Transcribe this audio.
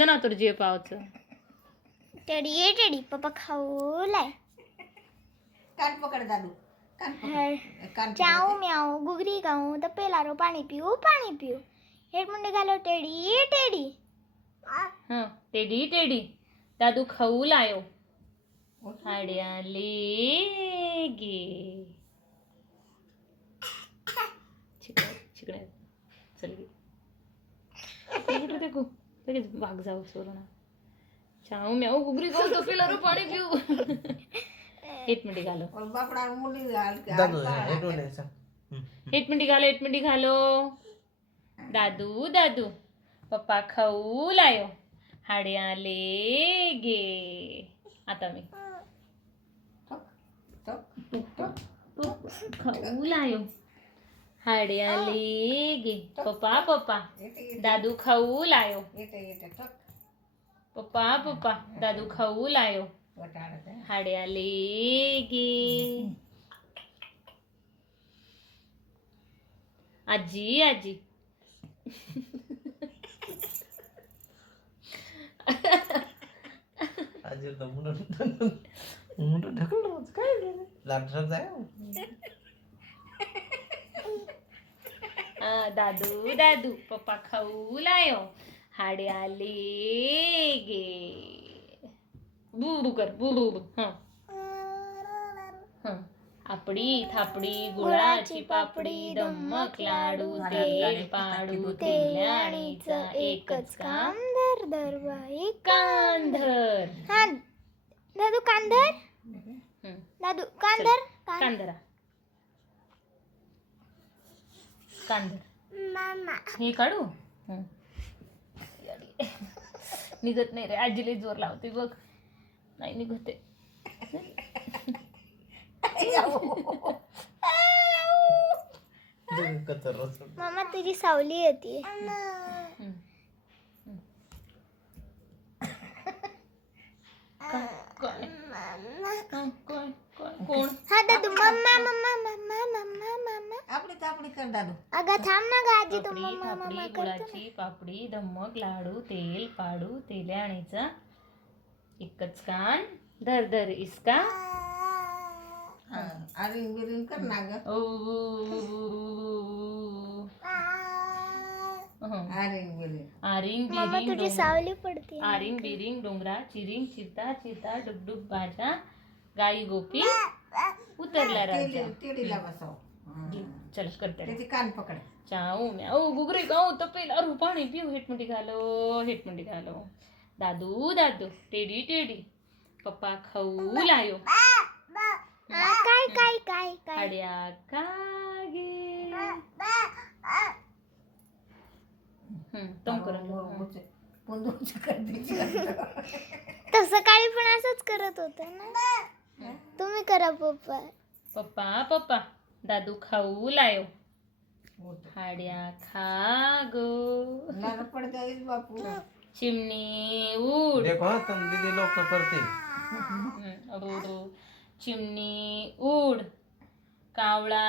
ना तर जे पावचं टेडी ये टेडी पप्पा खाऊ लाय कान पकड़ दादू कान पकड़ कान चाऊ म्याऊ गुगरी गाऊ तपेलारो पाणी पिऊ हेड मुंडे घालो टेडी ये टेडी हं टेडी टेडी दादू खाऊ लायो हाड्या ले गे चिकड्या चल गे कुठे देखू लगेच भाग जाऊ सोडून चाऊ म्याऊ गुगरी गाऊ तपेलारो पाणी पिऊ एक मिनिट घालो और बापड़ा मुंडी गाल के दादू हेटो ने सांग एक मिनिट घालो दादू दादू पप्पा खाऊ लायो हाड्या ले गे आता मी खाऊ लायो हाड्या ले गे पप्पा पप्पा दादू खाऊ लायो येते टक पप्पा दादू खाऊ लायो वटाडत आहे. हाड्या ले गे आजी आजी आज तो मुंडो ढकल काय लाटणार जाय दादू दादू पप्पा खाऊ लायो हाड्या ले गे बुडू कर बुडू हं हं आपडी थापडी गुळाची पापडी धम्मक लाडू तेल पाडू तेल्याणीचं एकच काम धर धर बाई कांधर हा दादू कांधर हं, दादू कांधर कांधरा कांधर मामा हे काढू हं. निघत नाही रे आजीला जोर लावते बघ नाही निघते कचर रस मामा तुझी सावली येते कोण हा दादू mamma mamma mamma mamma mamma आपडी कर दादू अगं थांब ना ग आजी तू पापडी मम्मा मम्मा थापडी करतो गुळाची पापडी धम्मक लाडू तेल पाडू तेल्याणीचा एकच कान धर धर इसका आरिंग बिरिंग कर ना ग आरिंग बिरिंग आरिंग मामा बिरिंग तुझी सावली पडते आरिंग बिरिंग डोंगरा चिरिंग चिरता चिरता डुगडुग बाजा गाई गोपी उतरला राजा टेडीला बसव चल करते त्याची कान पकड चाऊ म्याऊ गुगरी गाऊ तपेल अरू पाणी पिऊ हेटमुटी घालो दादू दादू टेडी टेडी पप्पा खाऊ लायो काय काय काय काय हाड्या कागे तम करून पुंदूची करते तसं काळी पण असंच करत होत ना तुम्ही करा पप्पा पप्पा दादू खाऊ लायो हाड्या खागो लड़ पड़ जाएगी बापू चिमणी उड देखो तुम दीदी लोग करते चिमणी उड कावळा